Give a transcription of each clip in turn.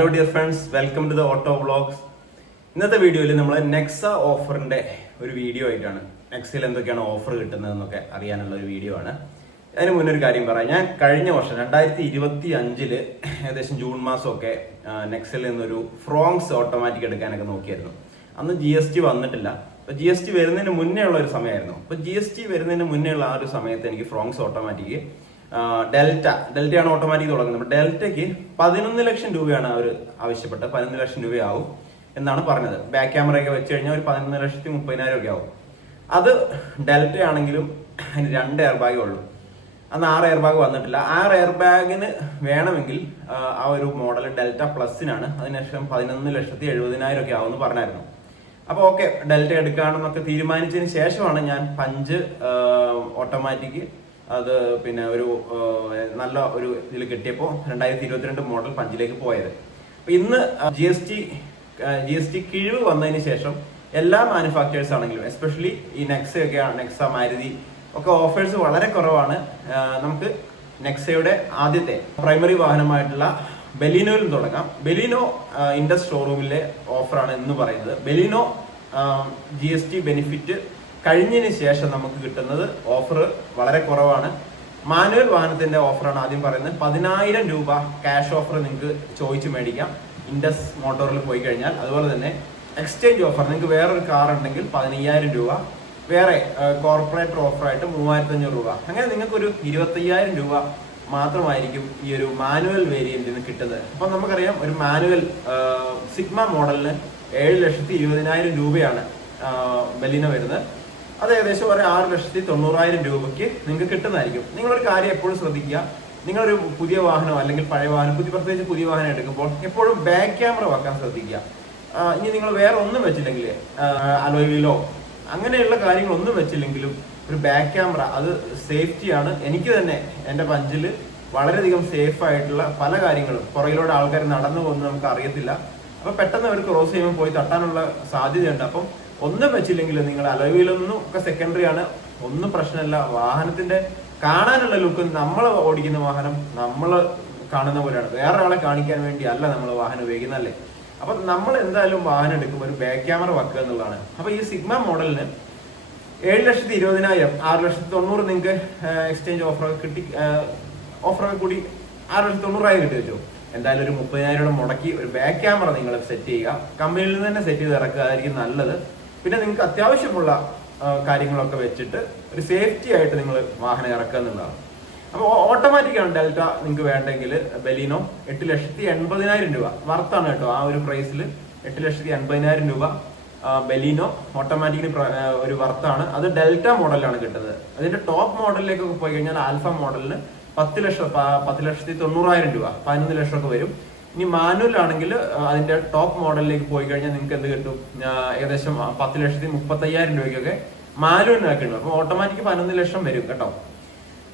Hello dear friends, welcome to the Auto Vlogs. ഇന്നത്തെ വീഡിയോയിൽ നമ്മൾ നെക്സ ഓഫറിന്റെ ഒരു വീഡിയോ ആയിട്ടാണ്. നെക്സയിൽ എന്തൊക്കെയാണ് ഓഫർ കിട്ടുന്നതെന്നൊക്കെ അറിയാനുള്ള ഒരു വീഡിയോ ആണ്. അതിന് മുന്നേ ഒരു കാര്യം പറയാം. ഞാൻ കഴിഞ്ഞ വർഷം 2025 ഏകദേശം ജൂൺ മാസമൊക്കെ നെക്സയിൽ നിന്നൊരു ഫ്രോങ്സ് ഓട്ടോമാറ്റിക് എടുക്കാനൊക്കെ നോക്കിയായിരുന്നു. അന്ന് GST വന്നിട്ടില്ല. അപ്പൊ GST വരുന്നതിന് മുന്നേ ഉള്ള ഒരു സമയമായിരുന്നു. അപ്പൊ GST വരുന്നതിന് മുന്നേ ഉള്ള ആ ഒരു സമയത്ത് എനിക്ക് ഫ്രോങ്സ് ഓട്ടോമാറ്റിക് ഡെൽറ്റയാണ് ഓട്ടോമാറ്റിക് തുടങ്ങുന്നത്. ഡെൽറ്റയ്ക്ക് 11 ലക്ഷം രൂപയാണ് അവർ ആവശ്യപ്പെട്ടത്. 11 ലക്ഷം രൂപയാവും എന്നാണ് പറഞ്ഞത്. ബാക്ക് ക്യാമറ ഒക്കെ വെച്ച് കഴിഞ്ഞാൽ ഒരു 11,30,000 ഒക്കെ ആവും. അത് ഡെൽറ്റ ആണെങ്കിലും അതിന് 2 എയർ ബാഗേ ഉള്ളൂ. അന്ന് 6 എയർ ബാഗ് വന്നിട്ടില്ല. 6 എയർ ബാഗിന് വേണമെങ്കിൽ ആ ഒരു മോഡൽ ഡെൽറ്റ പ്ലസിനാണ്. അതിനുശേഷം 11,70,000 ഒക്കെ ആവുമെന്ന് പറഞ്ഞായിരുന്നു. അപ്പൊ ഓക്കെ, ഡെൽറ്റ എടുക്കാണെന്നൊക്കെ തീരുമാനിച്ചതിന് ശേഷമാണ് ഞാൻ പഞ്ച് ഓട്ടോമാറ്റിക് അത് പിന്നെ ഒരു നല്ല ഒരു ഇതിൽ കിട്ടിയപ്പോൾ 2022 മോഡൽ പഞ്ചിലേക്ക് പോയത്. അപ്പൊ ഇന്ന് GST കിഴിവ് വന്നതിന് ശേഷം എല്ലാ മാനുഫാക്ചേഴ്സ് ആണെങ്കിലും എസ്പെഷ്യലി ഈ നെക്സ മാരുതി ഒക്കെ ഓഫേഴ്സ് വളരെ കുറവാണ്. നമുക്ക് നെക്സയുടെ ആദ്യത്തെ പ്രൈമറി വാഹനമായിട്ടുള്ള ബെലിനോയിലും തുടങ്ങാം. ബെലിനോ ഇൻഡസ് ഷോറൂമിലെ ഓഫറാണ് എന്ന് പറയുന്നത്. ബെലിനോ GST ബെനിഫിറ്റ് കഴിഞ്ഞതിന് ശേഷം നമുക്ക് കിട്ടുന്നത് ഓഫർ വളരെ കുറവാണ്. മാനുവൽ വാഹനത്തിന്റെ ഓഫറാണ് ആദ്യം പറയുന്നത്. 10,000 രൂപ ക്യാഷ് ഓഫർ നിങ്ങൾക്ക് ചോദിച്ച് മേടിക്കാം ഇൻഡസ് മോട്ടോറിൽ പോയി കഴിഞ്ഞാൽ. അതുപോലെ തന്നെ എക്സ്ചേഞ്ച് ഓഫർ, നിങ്ങൾക്ക് വേറൊരു കാർ ഉണ്ടെങ്കിൽ 15,000 രൂപ, വേറെ കോർപ്പറേറ്റ് ഓഫറായിട്ട് 3,500 രൂപ, അങ്ങനെ നിങ്ങൾക്ക് ഒരു 25,000 രൂപ മാത്രമായിരിക്കും ഈ ഒരു മാനുവൽ വേരിയന്റിന് കിട്ടുന്നത്. അപ്പൊ നമുക്കറിയാം ഒരു മാനുവൽ സിഗ്മ മോഡലിന് 7,20,000 രൂപയാണ് ബെലിനോ വരുന്നത്. അത് ഏകദേശം ഒരു 6,90,000 രൂപയ്ക്ക് നിങ്ങൾക്ക് കിട്ടുന്നതായിരിക്കും. നിങ്ങളൊരു കാര്യം എപ്പോഴും ശ്രദ്ധിക്കുക, നിങ്ങളൊരു പുതിയ വാഹനം അല്ലെങ്കിൽ പഴയ വാഹനം, പ്രത്യേകിച്ച് പുതിയ വാഹനം എടുക്കുമ്പോൾ എപ്പോഴും ബാക്ക് ക്യാമറ വെക്കാൻ ശ്രദ്ധിക്കുക. ഇനി നിങ്ങൾ വേറെ ഒന്നും വെച്ചില്ലെങ്കിൽ, അലോയ് വീലോ അങ്ങനെയുള്ള കാര്യങ്ങളൊന്നും വെച്ചില്ലെങ്കിലും ഒരു ബാക്ക് ക്യാമറ അത് സേഫ്റ്റിയാണ്. എനിക്ക് തന്നെ എൻ്റെ പഞ്ചിൽ വളരെയധികം സേഫ് ആയിട്ടുള്ള പല കാര്യങ്ങളും, പുറകിലൂടെ ആൾക്കാർ നടന്നു പോകുന്നത് നമുക്ക് അറിയത്തില്ല. അപ്പൊ പെട്ടെന്ന് അവർ ക്രോസ് ചെയ്യുമ്പോൾ പോയി തട്ടാനുള്ള സാധ്യതയുണ്ട്. അപ്പം ഒന്നും വെച്ചില്ലെങ്കിൽ നിങ്ങൾ അലോയിലൊന്നും ഒക്കെ സെക്കൻഡറി ആണ്, ഒന്നും പ്രശ്നമില്ല. വാഹനത്തിന്റെ കാണാനുള്ള ലുക്ക്, നമ്മൾ ഓടിക്കുന്ന വാഹനം നമ്മൾ കാണുന്ന പോലെയാണ്. വേറെ ആളെ കാണിക്കാൻ വേണ്ടി അല്ല നമ്മൾ വാഹനം ഉപയോഗിക്കുന്നതല്ലേ. അപ്പൊ നമ്മൾ എന്തായാലും വാഹനം എടുക്കുമ്പോൾ ഒരു ബാക്ക് ക്യാമറ വെക്കുക എന്നുള്ളതാണ്. അപ്പൊ ഈ സിഗ്മ മോഡലിന് 7,20,000, 6,90,000 നിങ്ങൾക്ക് എക്സ്ചേഞ്ച് ഓഫറൊക്കെ കിട്ടി, ഓഫറൊക്കെ കൂടി 6,90,000 കിട്ടി വെച്ചു. എന്തായാലും ഒരു 30,000 മുടക്കി ഒരു ബാക്ക് ക്യാമറ നിങ്ങൾ സെറ്റ് ചെയ്യുക. കമ്പനിയിൽ നിന്ന് തന്നെ സെറ്റ് ചെയ്ത് ഇറക്കുക, അതായിരിക്കും നല്ലത്. പിന്നെ നിങ്ങൾക്ക് അത്യാവശ്യമുള്ള കാര്യങ്ങളൊക്കെ വെച്ചിട്ട് ഒരു സേഫ്റ്റി ആയിട്ട് നിങ്ങൾ വാഹനം ഇറക്കുക എന്നുള്ളതാണ്. അപ്പോൾ ഓട്ടോമാറ്റിക് ആണ് ഡെൽറ്റ നിങ്ങൾക്ക് വേണ്ടെങ്കിൽ ബെലിനോ 8,80,000 രൂപ വർത്താണ് കേട്ടോ. ആ ഒരു പ്രൈസിൽ 8,80,000 രൂപ ബെലിനോ ഓട്ടോമാറ്റിക്കിന് ഒരു വർത്താണ്. അത് ഡെൽറ്റ മോഡലാണ് കിട്ടുന്നത്. അതിന്റെ ടോപ്പ് മോഡലിലേക്കൊക്കെ പോയി കഴിഞ്ഞാൽ ആൽഫ മോഡലിന് 10,90,000 രൂപ, 11 ലക്ഷം ഒക്കെ വരും. ഇനി മാനുവൽ ആണെങ്കിൽ അതിന്റെ ടോപ്പ് മോഡലിലേക്ക് പോയി കഴിഞ്ഞാൽ നിങ്ങൾക്ക് എന്ത് കിട്ടും, ഏകദേശം 10,35,000 രൂപയ്ക്കൊക്കെ മാനുവലിനൊക്കെ കിട്ടും. അപ്പൊ ഓട്ടോമാറ്റിക് 11 ലക്ഷം വരും കേട്ടോ.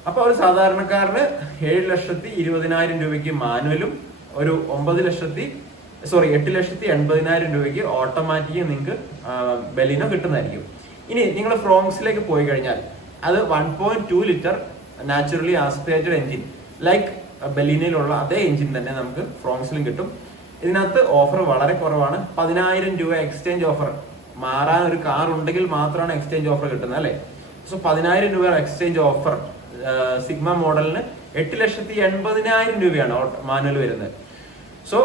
അപ്പൊ ഒരു സാധാരണക്കാരന് 7,20,000 രൂപയ്ക്ക് മാനുവലും ഒരു 8,80,000 രൂപയ്ക്ക് ഓട്ടോമാറ്റിക് നിങ്ങൾക്ക് ബെലിനോ കിട്ടുന്നതായിരിക്കും. ഇനി നിങ്ങൾ ഫ്രോങ്സിലേക്ക് പോയി കഴിഞ്ഞാൽ അത് 1.2 litre naturally aspirated engine, like ബെലിനയിലുള്ള അതേ എഞ്ചിൻ തന്നെ നമുക്ക് ഫ്രോങ്സിലും കിട്ടും. ഇതിനകത്ത് ഓഫർ വളരെ കുറവാണ്. 10,000 രൂപ എക്സ്ചേഞ്ച് ഓഫർ, മാറാൻ ഒരു കാർ ഉണ്ടെങ്കിൽ മാത്രമാണ് എക്സ്ചേഞ്ച് ഓഫർ കിട്ടുന്നത് അല്ലേ. സോ 10,000 രൂപ എക്സ്ചേഞ്ച് ഓഫർ സിഗ്മ മോഡലിന് 8,80,000 രൂപയാണ് മാനുവൽ വരുന്നത്. സോ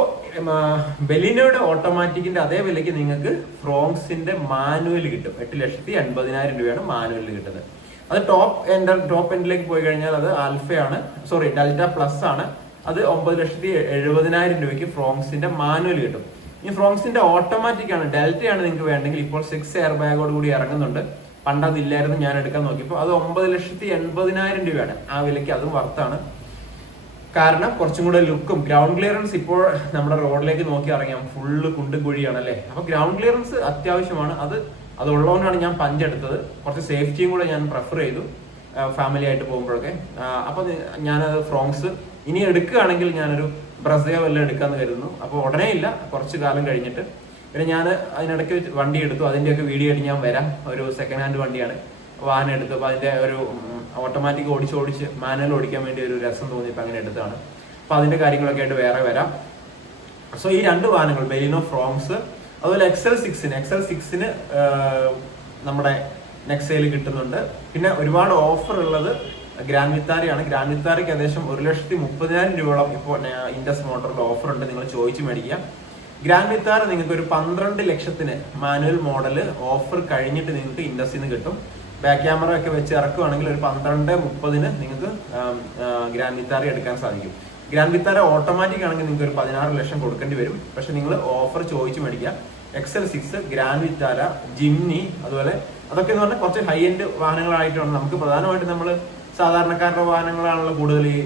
ബെലിനോയുടെ ഓട്ടോമാറ്റിക്കിന്റെ അതേ വിലയ്ക്ക് നിങ്ങൾക്ക് ഫ്രോങ്സിന്റെ മാനുവൽ കിട്ടും. 8,80,000 രൂപയാണ് മാനുവലിൽ കിട്ടുന്നത്. അത് ടോപ്പ് എൻഡിലേക്ക് പോയി കഴിഞ്ഞാൽ അത് ആൽഫയാണ്, ഡെൽറ്റ പ്ലസ് ആണ്. അത് 9,70,000 രൂപയ്ക്ക് ഫ്രോങ്സിന്റെ മാനുവൽ കിട്ടും. ഈ ഫ്രോങ്സിന്റെ ഓട്ടോമാറ്റിക് ആണ്, ഡെൽറ്റയാണ് നിങ്ങൾക്ക് വേണ്ടെങ്കിൽ ഇപ്പോൾ 6 എയർ ബാഗോട് കൂടി ഇറങ്ങുന്നുണ്ട്. പണ്ട് അതില്ലായിരുന്നു, ഞാൻ എടുക്കാൻ നോക്കിയപ്പോൾ. അത് 9,80,000 രൂപയാണ്. ആ വിലയ്ക്ക് അതും വർത്താണ്. കാരണം കുറച്ചും കൂടെ ലുക്കും ഗ്രൗണ്ട് ക്ലിയറൻസ്, ഇപ്പോൾ നമ്മുടെ റോഡിലേക്ക് നോക്കി ഇറങ്ങിയാൽ ഫുള്ള് കുണ്ടും കുഴിയാണ് അല്ലേ. അപ്പൊ ഗ്രൗണ്ട് ക്ലിയറൻസ് അത്യാവശ്യമാണ്. അതുള്ളതുകൊണ്ടാണ് ഞാൻ പഞ്ചെടുത്തത്. കുറച്ച് സേഫ്റ്റിയും കൂടെ ഞാൻ പ്രിഫർ ചെയ്തു ഫാമിലി ആയിട്ട് പോകുമ്പോഴൊക്കെ. അപ്പൊ ഞാനത് ഫ്രോങ്സ് ഇനി എടുക്കുകയാണെങ്കിൽ ഞാനൊരു ബ്രസയോ വല്ലതും എടുക്കാന്ന് കരുതുന്നു. അപ്പൊ ഉടനെ ഇല്ല, കുറച്ച് കാലം കഴിഞ്ഞിട്ട്. പിന്നെ ഞാൻ അതിനിടയ്ക്ക് വണ്ടി എടുത്തു, അതിന്റെയൊക്കെ വീഡിയോ ആയിട്ട് ഞാൻ വരാം. ഒരു സെക്കൻഡ് ഹാൻഡ് വണ്ടിയാണ് വാഹനം എടുത്തു. അപ്പൊ അതിന്റെ ഒരു ഓട്ടോമാറ്റിക് ഓടിച്ച് മാനുവൽ ഓടിക്കാൻ വേണ്ടി ഒരു രസം തോന്നിയപ്പോൾ അങ്ങനെ എടുത്തതാണ്. അപ്പൊ അതിന്റെ കാര്യങ്ങളൊക്കെ ആയിട്ട് വേറെ വരാം. സോ ഈ രണ്ട് വാഹനങ്ങൾ ബെലിനോ ഫ്രോങ്സ് അതുപോലെ XL6ന് നമ്മുടെ നെക്സയിൽ കിട്ടുന്നുണ്ട്. പിന്നെ ഒരുപാട് ഓഫർ ഉള്ളത് ഗ്രാൻഡ് വിത്താരയാണ്. ഗ്രാൻഡ് വിത്താരയ്ക്ക് ഏകദേശം 1,30,000 രൂപയോളം ഇപ്പോൾ ഇൻഡസ് മോട്ടറിൽ ഓഫർ ഉണ്ട്. നിങ്ങൾ ചോദിച്ചു മേടിക്കുക. ഗ്രാൻഡ് വിത്താര നിങ്ങൾക്ക് ഒരു 12 ലക്ഷത്തിന് മാനുവൽ മോഡല് ഓഫർ കഴിഞ്ഞിട്ട് നിങ്ങൾക്ക് ഇൻഡസിൽ നിന്ന് കിട്ടും. ബാക്ക് ക്യാമറ ഒക്കെ വെച്ച് ഇറക്കുവാണെങ്കിൽ ഒരു 12-30 നിങ്ങൾക്ക് ഗ്രാൻഡ് വിത്താര എടുക്കാൻ സാധിക്കും. ഗ്രാൻഡ് വിത്താര ഓട്ടോമാറ്റിക് ആണെങ്കിൽ നിങ്ങൾക്ക് ഒരു 16 ലക്ഷം കൊടുക്കേണ്ടി വരും. പക്ഷെ നിങ്ങൾ ഓഫർ ചോദിച്ചു മേടിക്കുക. XL6, ഗ്രാൻഡ് വിത്താര, ജിംനി, അതുപോലെ അതൊക്കെ എന്ന് പറഞ്ഞാൽ കുറച്ച് ഹൈ എൻഡ് വാഹനങ്ങളായിട്ടാണ്. നമുക്ക് പ്രധാനമായിട്ട് നമ്മൾ സാധാരണക്കാരുടെ വാഹനങ്ങളാണല്ലോ കൂടുതൽ ഈ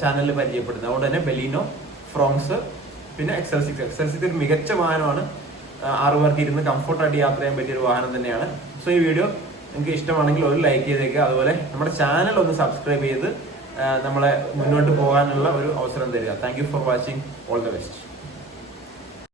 ചാനലിൽ പരിചയപ്പെടുന്നത്. അതുകൊണ്ട് തന്നെ ബെലിനോ, ഫ്രോങ്സ്, പിന്നെ XL6 ഒരു മികച്ച വാഹനമാണ്. 6 പേർക്ക് ഇരുന്ന് കംഫർട്ടായിട്ട് യാത്ര ചെയ്യാൻ പറ്റിയ ഒരു വാഹനം തന്നെയാണ്. സോ ഈ വീഡിയോ നിങ്ങൾക്ക് ഇഷ്ടമാണെങ്കിൽ ഒരു ലൈക്ക് ചെയ്തേക്കുക. അതുപോലെ നമ്മുടെ ചാനൽ ഒന്ന് സബ്സ്ക്രൈബ് ചെയ്ത് നമ്മളെ മുന്നോട്ട് പോകാനുള്ള ഒരു അവസരം തരിക. Thank you for watching. All the best.